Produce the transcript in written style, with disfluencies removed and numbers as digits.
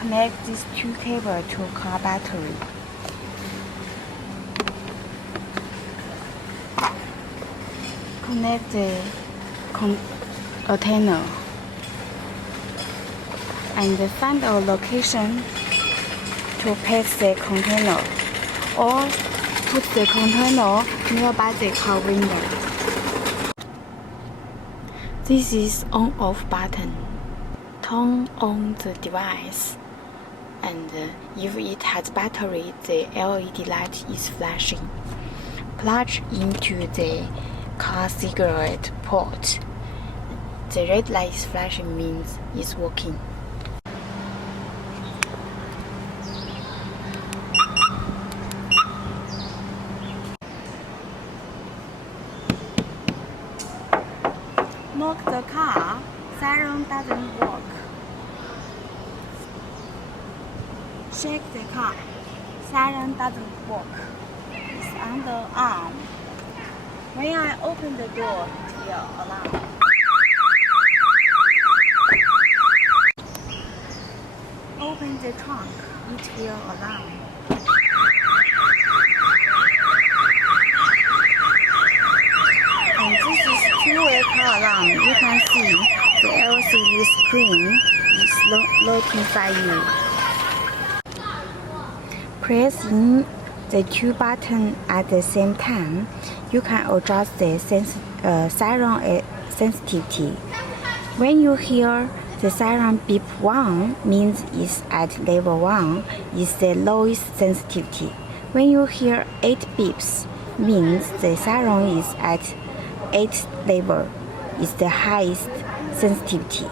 Connect these two cables to car battery. Connect the antenna and find a location to place the container, or put the container nearby the car window. This is on-off button. Turn on the device, and if it has battery, the LED light is flashing. Plug into the car cigarette port. The red light is flashing means it's working. Knock the car, siren doesn't work. Shake the car, siren doesn't work. It's under arm. When I open the door, it will alarm. Open the trunk, it will alarm. And this is two-way car alarm. You can see the LCD screen is notifying you. Pressing the two buttons at the same time, you can adjust the siren sensitivity. When you hear the siren beep 1, means it's at level 1, is the lowest sensitivity. When you hear 8 beeps, means the siren is at 8 level, is the highest sensitivity.